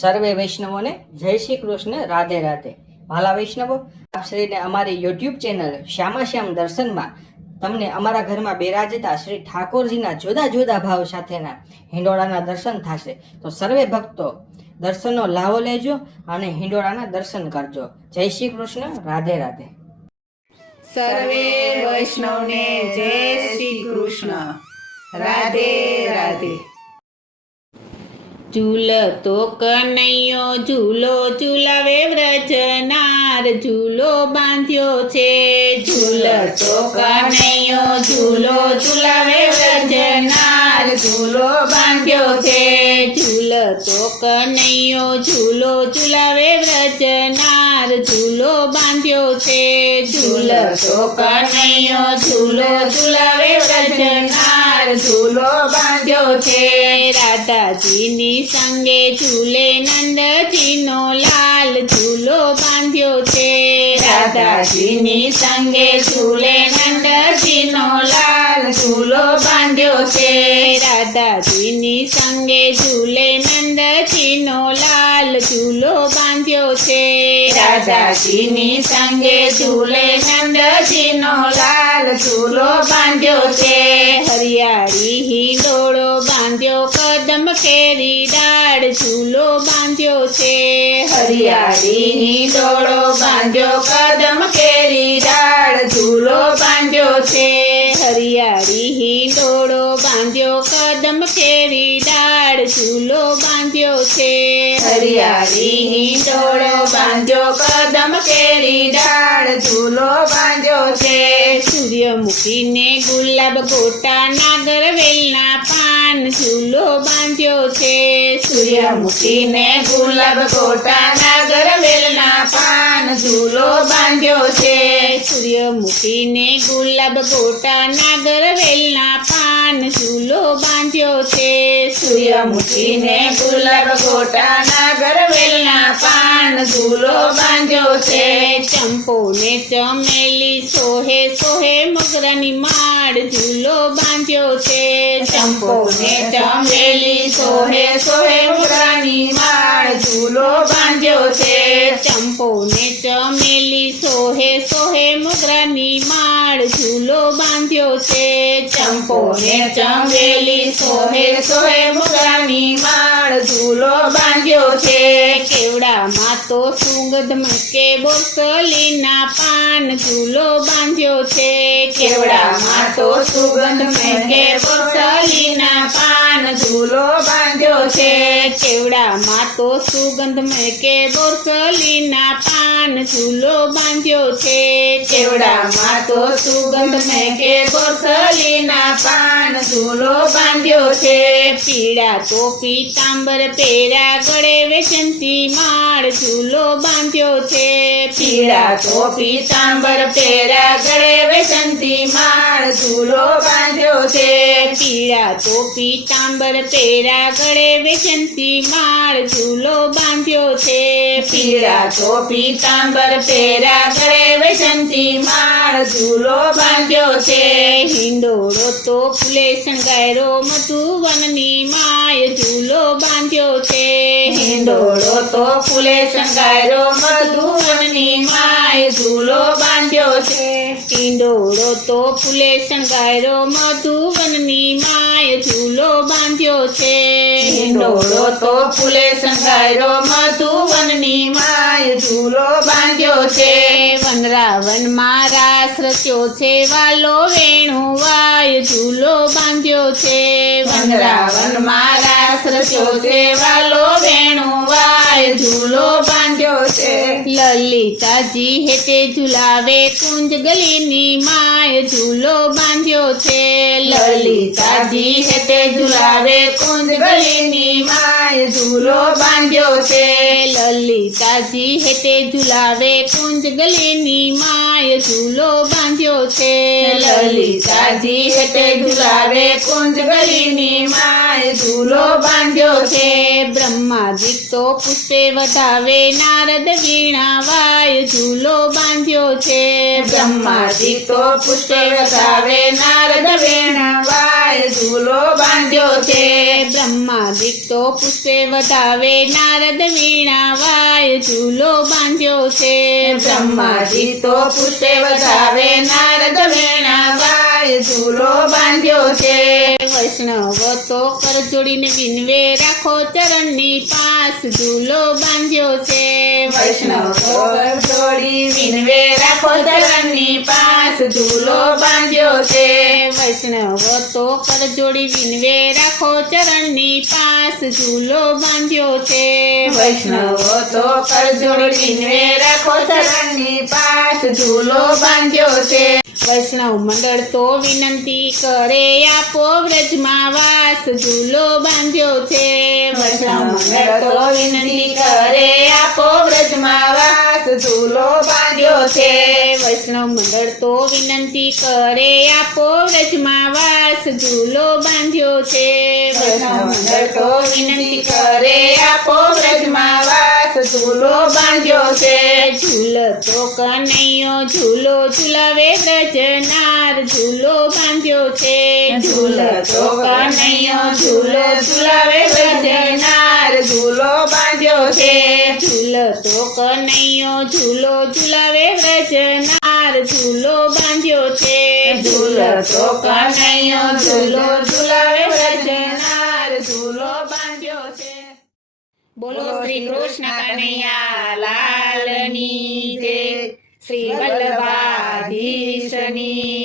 સર્વે વૈષ્ણવોને જય શ્રી કૃષ્ણ, રાધે રાધે. ભાલા વૈષ્ણવો, આપ શ્રીને અમારી યુટ્યુબ ચેનલ શ્યામાશ્યામ દર્શનમાં તમને અમારા ઘરમાં બિરાજતા શ્રી ઠાકોરજીના જુદા જુદા ભાવ સાથેના હિંડોળાના દર્શન થશે. તો સર્વે ભક્તો દર્શનનો લાવો લેજો અને હિંડોળાના દર્શન કરજો. જય શ્રી કૃષ્ણ, રાધે રાધે. સર્વે વૈષ્ણવને જય શ્રી કૃષ્ણ, રાધે રાધે. ઝૂલતો કનૈયો ઝૂલો ઝૂલાવે વ્રજનાર, ઝૂલો બાંધ્યો છે. ઝૂલતો કનૈયો ઝૂલો ઝૂલાવે વ્રજનાર, ઝૂલો બાંધ્યો છે. ઝૂલતો કનૈયો ઝૂલો ઝૂલાવે વ્રજનાર, ઝૂલો બાંધ્યો છે. ઝૂલતો કનૈયો ઝૂલો ઝૂલાવે વ્રજનાર, ઝૂલો બાંધ્યો છે. રાધાજીની સંગે ઝૂલે નંદજીનો લાલ, ઝૂલો બાંધ્યો છે. રાધાજીની સંગે ઝૂલે નંદજીનો લાલ, ઝૂલો બાંધ્યો છે. રાધાજીની સંગે ઝૂલે નંદજીનો લાલ, ઝૂલો બાંધ્યો છે. રાધાજીની સંગે ઝૂલે નંદજીનો લાલ, ઝૂલો બાંધ્યો છે. હરિયાળી હિંડોળો બાંધ્યો કદમ કેરી ડાળ, ઝૂલો બાંધ્યો છે. હરિયાળી હિંડોળો બાંધ્યો કદમ કેરી ડાળ, ઝૂલો બાંધ્યો છે. હરિયાળી હિંડોળો બાંધ્યો કદમ કેરી ડાળ, ઝૂલો બાંધ્યો છે. હરિયાળી હિંડોળો બાંધ્યો કદમ કેરી ડાળ, ઝૂલો બાંધ્યો છે. સૂર્યમુખીને ગુલાબ ગોટા નાગર વેલના પાન, ઝૂલો બાંધ્યો છે. સૂર્યમુખીને ગુલાબ ગોટા નાગર વેલના પાન, ઝૂલો બાંધ્યો છે. સૂર્યમુખીને ગુલાબ ગોટા નાગર વેલના પાન, ઝૂલો બાંધ્યો છે. સૂર્યમુખીને ગુલાબ ગોટા નાગર વેલના પાન, ઝૂલો બાંધ્યો છે. ચંપો ને ચમેલી સોહે સોહે મોગરાની માળ, ઝૂલો બાંધ્યો છે. ચંપો ને ચમેલી સોહે સોહે મોગરાની માળ, ઝૂલો બાંધ્યો છે. ચંપો ને ચમેલી સોહે સોહે મોગરાની માળ, ઝૂલો બાંધ્યો છે. ચંપો ને ચમેલી સોહે સોહે મોગરાની માળ, ઝૂલો બાંધ્યો છે. કેવડામાં તો સુગંધ મકે બોસલીના પાન, ઝૂલો બાંધ્યો છે. કેવડામાં તો સુગંધ મકે બોસલીના પાન, ઝૂલો બાંધ્યો છે. કેવડામાં તો સુગંધ મકે બોસલીના પાન, ઝૂલો બાંધ્યો છે. કેવડામાં તો સુગંધ મકે બોસલીના પાન, ઝૂલો બાંધ્યો છે. પીળા તો પીતાંબર પેરા ગળે વેચંતી માળ, ઝૂલો બાંધ્યો છે. પીળા તો પીતાંબર પેરા ગળે વેચંતી માળ, ઝૂલો બાંધ્યો છે. પીળા તો પીતાંબર પેરા ગળે વેચંતી માળ, ઝૂલો બાંધ્યો છે. પીળા તો પીતાંબર પેરા ગળે વેચંતી માળ, ઝૂલો બાંધ્યો છે. હિંડોળો તો ફૂલે શણગાર્યો મધુવનની માય, ઝૂલો બાંધ્યો છે. હિંડોળો તો ફૂલે શણગાર્યો મધુવનની માય, ઝૂલો બાંધ્યો છે. હિંડોળો તો ફૂલે શણગાર્યો મધુવનની માય, ઝૂલો બાંધ્યો છે. હિંડોળો તો ફૂલે શણગાર્યો મધુવનની માય, ઝૂલો બાંધ્યો છે. વનરાવનમાં રાસ રચ્યો છે વાલો વેણુવાય, ઝૂલો બાંધ્યો છે. વનરાવનમાં રાસ રચ્યો છે વાલો વેણુવાય, ઝૂલો બાંધ્યો છે. લલિતાજી હેતે ઝુલાવે કુંજ ગલીની માય, ઝૂલો બાંધ્યો છે. લલિતાજી હેતે ઝુલાવે કુંજ ગલીની માય, ઝૂલો બાંધ્યો છે. લલિતાજી હેતે ઝુલાવે કુંજ ગલીની માય, ઝૂલો બાંધ્યો છે. લલિતાજી હેઠે ઝુલાવે કુંજ ગલીની માય ઝૂલો બાંધ્યો છે બ્રહ્માદિક તો પુષ્પે વધાવે નારદ વીણા વાય ઝૂલો બાંધ્યો છે બ્રહ્માદિક તો પુષ્પે વધાવે નારદ વીણા વાય ઝૂલો બાંધ્યો છે બ્રહ્માદિક તો પુષ્પે વધાવે નારદ વીણા વાય ઝૂલો બાંધ્યો છે બ્રહ્માદિક તો પુષ્પે વધાવે નારદ વીણા વાય ઝૂલો બાંધ્યો છે વૈષ્ણવ તો કર જોડીને વિનવે રાખો ચરણની પાસ ઝૂલો બાંધ્યો છે વૈષ્ણવ તો કર જોડી વિનવે રાખો ચરણની પાસ ઝૂલો બાંધ્યો છે વૈષ્ણવ તો કર જોડી વિનવે રાખો ચરણની પાસ ઝૂલો બાંધ્યો છે વૈષ્ણવ તો કર જોડી વિનવે રાખો ચરણની પાસ ઝૂલો બાંધ્યો છે વૈષ્ણવ મંડળ તો વિનંતી કરે આપો વ્રજમાં વાસ ઝૂલો બાંધ્યો છે વૈષ્ણવ મંડળ તો વિનંતી કરે આપો વ્રજમાં વાસ ઝૂલો બાંધ્યો છે વૈષ્ણવ મંડળ તો વિનંતી કરે આપો વ્રજમાં વાસ ઝૂલો બાંધ્યો છે વૈષ્ણવ મંડળ તો વિનંતી કરે આપો વ્રજમાં વાસ ઝૂલો બાંધ્યો છે ઝૂલતો કનૈયો ઝૂલો ઝુલાવે વ્રજનાર ઝૂલો બાંધ્યો છે ઝૂલતો કનૈયો ઝૂલો ઝુલાવે વ્રજનાર ઝૂલો બાંધ્યો છે ઝૂલતો કનૈયો ઝૂલો ઝુલાવે વ્રજનાર ઝૂલો બાંધ્યો છે ઝૂલતો કનૈયો ઝૂલો ઝુલાવે વ્રજનાર ઝૂલો બાંધ્યો છે બોલો શ્રી કૃષ્ણ કનૈયા લાલની જય શ્રી વલ્લભાધીશની